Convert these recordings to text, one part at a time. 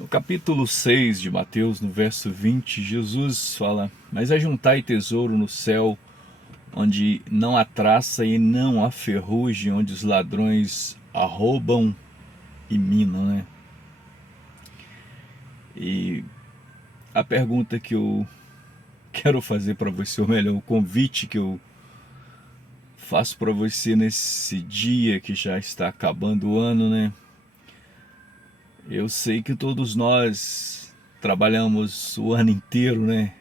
No capítulo 6 de Mateus, no verso 20, Jesus fala: Mas ajuntai tesouro no céu, onde não há traça e não há ferrugem, onde os ladrões arrombam e minam, né? E a pergunta que eu quero fazer para você, ou melhor, o convite que eu faço para você nesse dia que já está acabando o ano, né? Eu sei que todos nós trabalhamos o ano inteiro, né?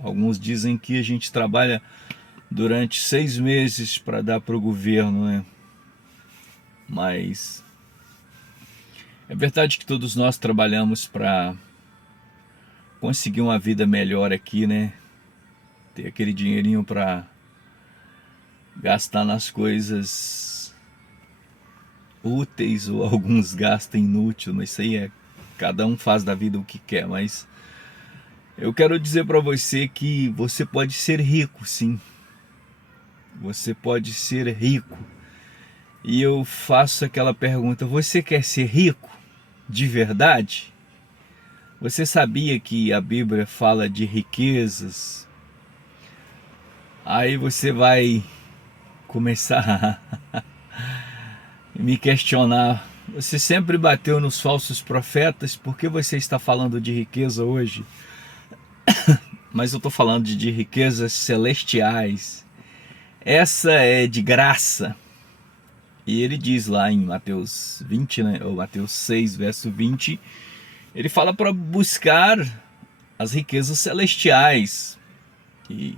Alguns dizem que a gente trabalha durante 6 meses para dar para o governo, né? Mas é verdade que todos nós trabalhamos para conseguir uma vida melhor aqui, né? Ter aquele dinheirinho para gastar nas coisas úteis, ou alguns gastam inútil, mas isso aí é cada um faz da vida o que quer. Mas eu quero dizer para você que você pode ser rico, sim. Você pode ser rico. E eu faço aquela pergunta: você quer ser rico de verdade? Você sabia que a Bíblia fala de riquezas? Aí você vai começar a me questionar: você sempre bateu nos falsos profetas, por que você está falando de riqueza hoje? Mas eu estou falando de riquezas celestiais. Essa é de graça. E ele diz lá em Mateus 20, né, ou Mateus 6, verso 20, ele fala para buscar as riquezas celestiais. E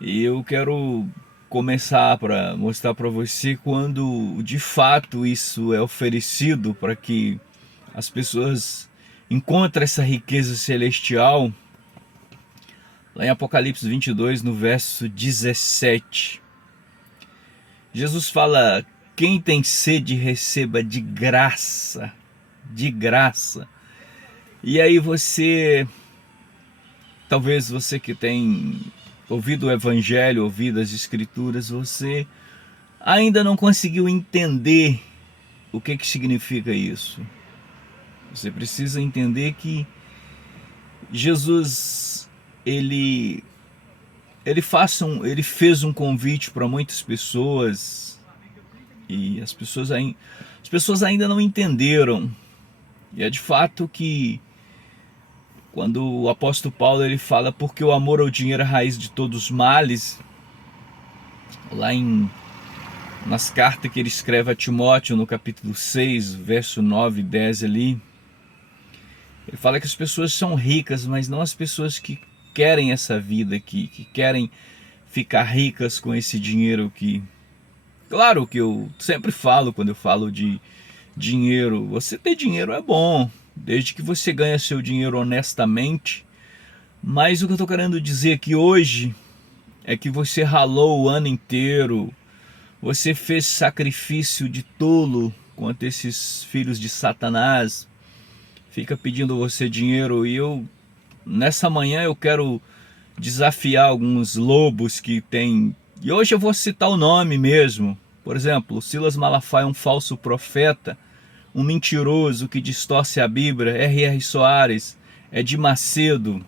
eu quero começar para mostrar para você quando de fato isso é oferecido para que as pessoas encontrem essa riqueza celestial. Lá em Apocalipse 22, no verso 17, Jesus fala: quem tem sede receba de graça, de graça. E aí talvez você que tem ouvido o Evangelho, ouvido as Escrituras, você ainda não conseguiu entender o que significa isso. Você precisa entender que Jesus, ele fez um convite para muitas pessoas, e as pessoas ainda não entenderam. E é de fato que quando o apóstolo Paulo ele fala: porque o amor ao dinheiro é a raiz de todos os males, lá nas cartas que ele escreve a Timóteo, no capítulo 6, verso 9 e 10 ali, ele fala que as pessoas são ricas, mas não as pessoas que querem essa vida aqui, que querem ficar ricas com esse dinheiro aqui. Claro que eu sempre falo, quando eu falo de dinheiro, você ter dinheiro é bom, desde que você ganhe seu dinheiro honestamente. Mas o que eu estou querendo dizer aqui hoje é que você ralou o ano inteiro, você fez sacrifício de tolo contra esses filhos de Satanás, fica pedindo você dinheiro. E nessa manhã eu quero desafiar alguns lobos que tem, e hoje eu vou citar o nome mesmo. Por exemplo, Silas Malafaia, um falso profeta, um mentiroso que distorce a Bíblia. R.R. Soares, Edir Macedo,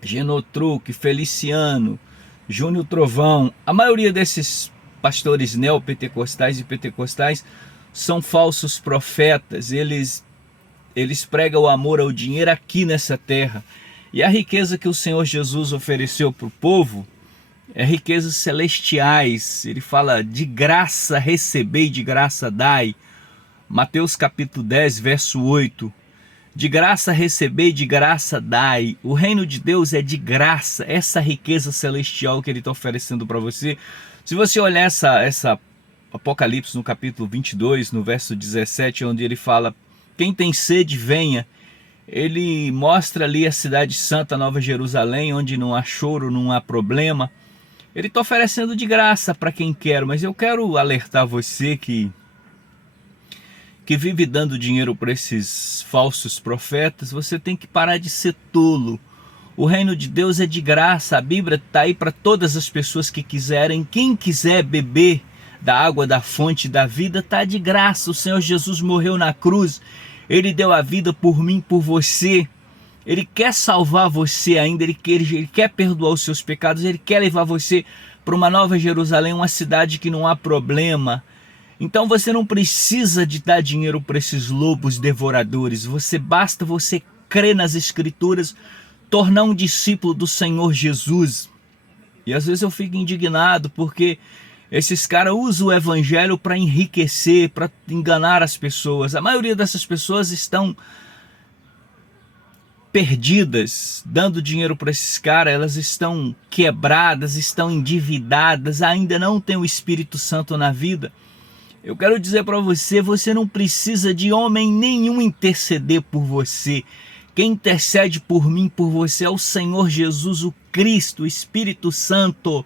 Genotruque, Feliciano, Júnior Trovão. A maioria desses pastores neopentecostais e pentecostais são falsos profetas. Eles pregam o amor ao dinheiro aqui nessa terra. E a riqueza que o Senhor Jesus ofereceu para o povo é riquezas celestiais. Ele fala: de graça recebei, de graça dai. Mateus capítulo 10, verso 8. De graça recebei, de graça dai. O reino de Deus é de graça. Essa riqueza celestial que ele está oferecendo para você. Se você olhar essa Apocalipse no capítulo 22, no verso 17, onde ele fala: quem tem sede, venha. Ele mostra ali a cidade santa, Nova Jerusalém, onde não há choro, não há problema. Ele está oferecendo de graça para quem quer. Mas eu quero alertar você que vive dando dinheiro para esses falsos profetas. Você tem que parar de ser tolo. O reino de Deus é de graça. A Bíblia está aí para todas as pessoas que quiserem. Quem quiser beber da água da fonte da vida, está de graça. O Senhor Jesus morreu na cruz. Ele deu a vida por mim, por você. Ele quer salvar você ainda, ele quer perdoar os seus pecados, ele quer levar você para uma nova Jerusalém, uma cidade que não há problema. Então você não precisa de dar dinheiro para esses lobos devoradores. Basta você crer nas Escrituras, tornar um discípulo do Senhor Jesus. E às vezes eu fico indignado porque esses caras usam o evangelho para enriquecer, para enganar as pessoas. A maioria dessas pessoas estão perdidas, dando dinheiro para esses caras. Elas estão quebradas, estão endividadas, ainda não tem o Espírito Santo na vida. Eu quero dizer para você, você não precisa de homem nenhum interceder por você. Quem intercede por mim, por você, é o Senhor Jesus, o Cristo, o Espírito Santo.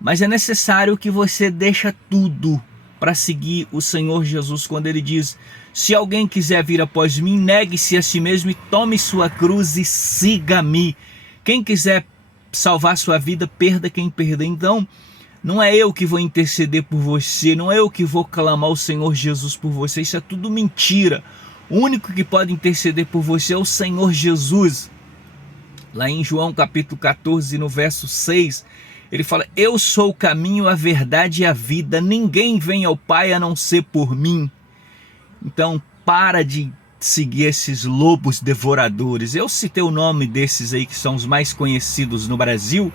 Mas é necessário que você deixe tudo para seguir o Senhor Jesus, quando ele diz: se alguém quiser vir após mim, negue-se a si mesmo e tome sua cruz e siga-me. Quem quiser salvar sua vida, perda quem perder. Então, não é eu que vou interceder por você, não é eu que vou clamar o Senhor Jesus por você, isso é tudo mentira. O único que pode interceder por você é o Senhor Jesus. Lá em João capítulo 14, no verso 6, ele fala: eu sou o caminho, a verdade e a vida, ninguém vem ao Pai a não ser por mim. Então para de seguir esses lobos devoradores. Eu citei o nome desses aí que são os mais conhecidos no Brasil,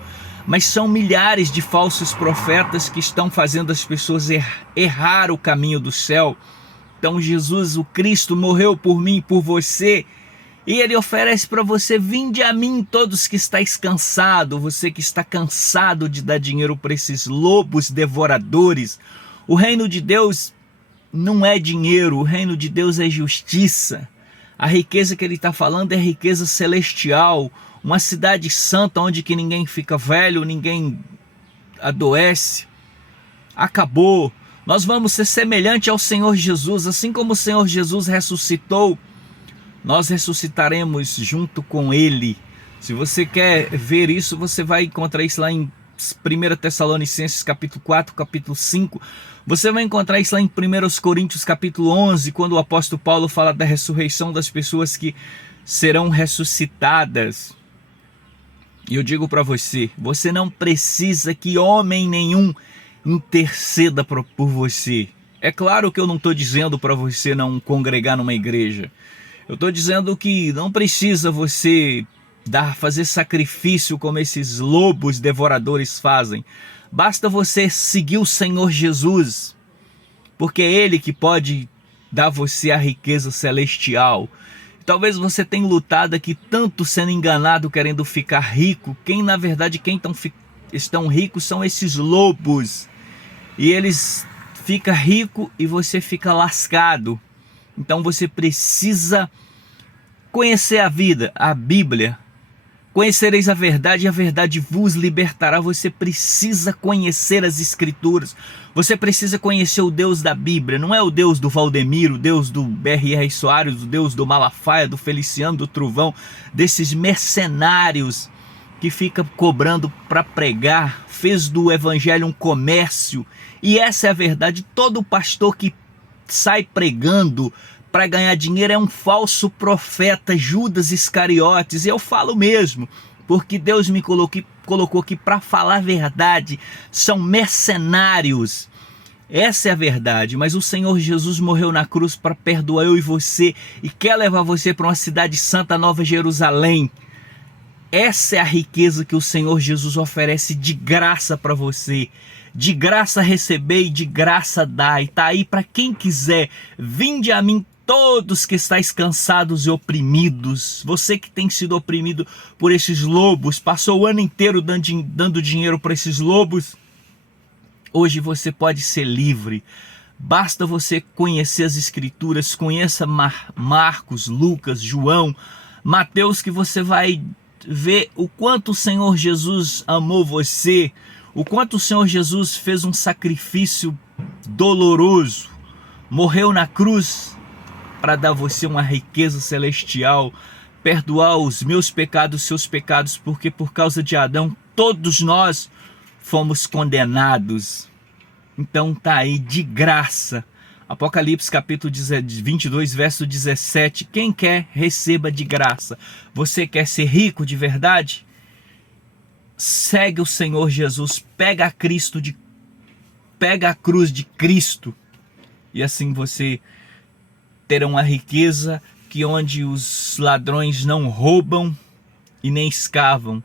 mas são milhares de falsos profetas que estão fazendo as pessoas errar o caminho do céu. Então Jesus, o Cristo, morreu por mim e por você, e ele oferece para você: vinde a mim todos que estáis cansados. Você que está cansado de dar dinheiro para esses lobos devoradores. O reino de Deus não é dinheiro, o reino de Deus é justiça. A riqueza que ele está falando é riqueza celestial, uma cidade santa onde que ninguém fica velho, ninguém adoece. Acabou. Nós vamos ser semelhante ao Senhor Jesus. Assim como o Senhor Jesus ressuscitou, nós ressuscitaremos junto com ele. Se você quer ver isso, você vai encontrar isso lá em 1 Tessalonicenses capítulo 4, capítulo 5. Você vai encontrar isso lá em 1 Coríntios capítulo 11, quando o apóstolo Paulo fala da ressurreição das pessoas que serão ressuscitadas. E eu digo para você, você não precisa que homem nenhum interceda por você. É claro que eu não estou dizendo para você não congregar numa igreja. Eu estou dizendo que não precisa você fazer sacrifício como esses lobos devoradores fazem. Basta você seguir o Senhor Jesus, porque é Ele que pode dar a você a riqueza celestial. Talvez você tenha lutado aqui tanto sendo enganado, querendo ficar rico. Na verdade, quem estão ricos são esses lobos. E eles ficam ricos e você fica lascado. Então você precisa conhecer a vida, a Bíblia. Conhecereis a verdade e a verdade vos libertará. Você precisa conhecer as Escrituras. Você precisa conhecer o Deus da Bíblia. Não é o Deus do Valdemir, o Deus do B.R.R. Soares, o Deus do Malafaia, do Feliciano, do Truvão, desses mercenários que fica cobrando para pregar, fez do evangelho um comércio. E essa é a verdade. Todo pastor que sai pregando para ganhar dinheiro é um falso profeta, Judas Iscariotes. E eu falo mesmo, porque Deus me colocou aqui para falar a verdade. São mercenários. Essa é a verdade. Mas o Senhor Jesus morreu na cruz para perdoar eu e você, e quer levar você para uma cidade santa, Nova Jerusalém. Essa é a riqueza que o Senhor Jesus oferece de graça para você. De graça receber e de graça dar. E está aí para quem quiser. Vinde a mim todos que estáis cansados e oprimidos. Você que tem sido oprimido por esses lobos, passou o ano inteiro dando dinheiro para esses lobos. Hoje você pode ser livre. Basta você conhecer as Escrituras. Conheça Marcos, Lucas, João, Mateus, que você vai ver o quanto o Senhor Jesus amou você, o quanto o Senhor Jesus fez um sacrifício doloroso, morreu na cruz para dar a você uma riqueza celestial, perdoar os meus pecados, os seus pecados, porque por causa de Adão todos nós fomos condenados. Então tá aí de graça Apocalipse capítulo 22, verso 17. Quem quer, receba de graça. Você quer ser rico de verdade? Segue o Senhor Jesus, pega a cruz de Cristo, e assim você terá uma riqueza que onde os ladrões não roubam e nem escavam.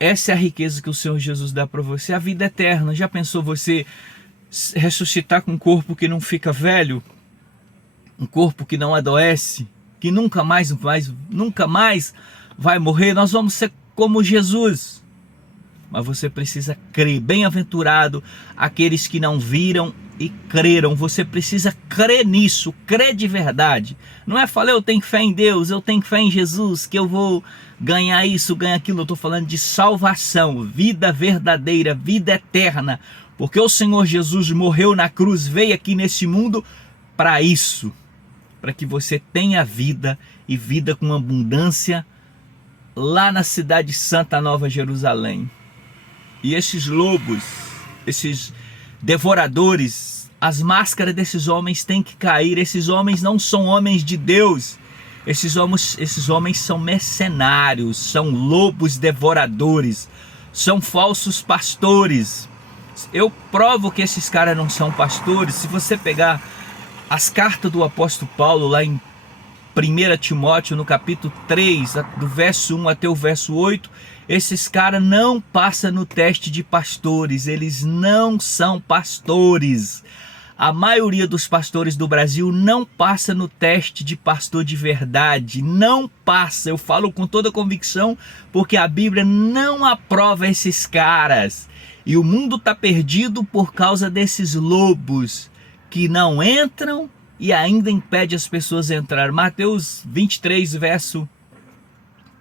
Essa é a riqueza que o Senhor Jesus dá para você, a vida eterna. Já pensou você ressuscitar com um corpo que não fica velho, um corpo que não adoece, que nunca mais vai morrer? Nós vamos ser como Jesus. Mas você precisa crer. Bem-aventurado aqueles que não viram e creram. Você precisa crer nisso, crer de verdade. Não é falar, eu tenho fé em Deus, eu tenho fé em Jesus, que eu vou ganhar isso, ganhar aquilo. Eu estou falando de salvação, vida verdadeira, vida eterna. Porque o Senhor Jesus morreu na cruz, veio aqui nesse mundo para isso. Para que você tenha vida, e vida com abundância, lá na cidade santa, Nova Jerusalém. E esses lobos, esses devoradores, as máscaras desses homens têm que cair. Esses homens não são homens de Deus. Esses homens são mercenários, são lobos devoradores, são falsos pastores. Eu provo que esses caras não são pastores. Se você pegar as cartas do apóstolo Paulo lá em 1 Timóteo, no capítulo 3, do verso 1 até o verso 8, esses caras não passam no teste de pastores. Eles não são pastores. A maioria dos pastores do Brasil não passa no teste de pastor de verdade. Não passa. Eu falo com toda convicção, porque a Bíblia não aprova esses caras. E o mundo está perdido por causa desses lobos que não entram e ainda impede as pessoas a entrar. Mateus 23, verso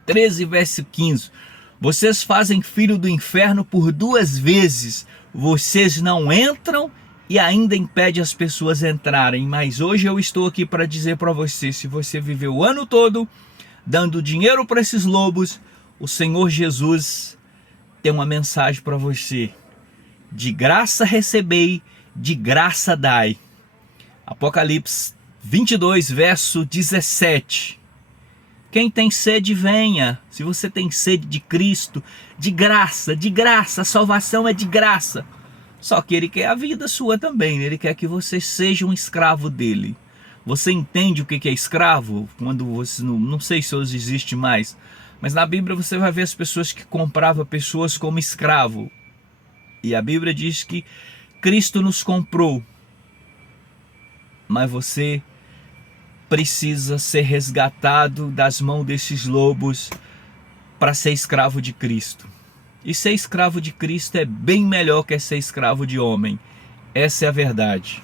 13, verso 15. Vocês fazem filho do inferno por 2 vezes. Vocês não entram e ainda impede as pessoas a entrarem. Mas hoje eu estou aqui para dizer para você, se você viveu o ano todo dando dinheiro para esses lobos, o Senhor Jesus tem uma mensagem para você. De graça recebei, de graça dai. Apocalipse 22, verso 17. Quem tem sede, venha. Se você tem sede de Cristo, de graça, a salvação é de graça. Só que Ele quer a vida sua também. Ele quer que você seja um escravo dele. Você entende o que é escravo? Quando você, não sei se hoje existe mais, mas na Bíblia você vai ver as pessoas que compravam pessoas como escravo. E a Bíblia diz que Cristo nos comprou. Mas você precisa ser resgatado das mãos desses lobos para ser escravo de Cristo. E ser escravo de Cristo é bem melhor que ser escravo de homem. Essa é a verdade.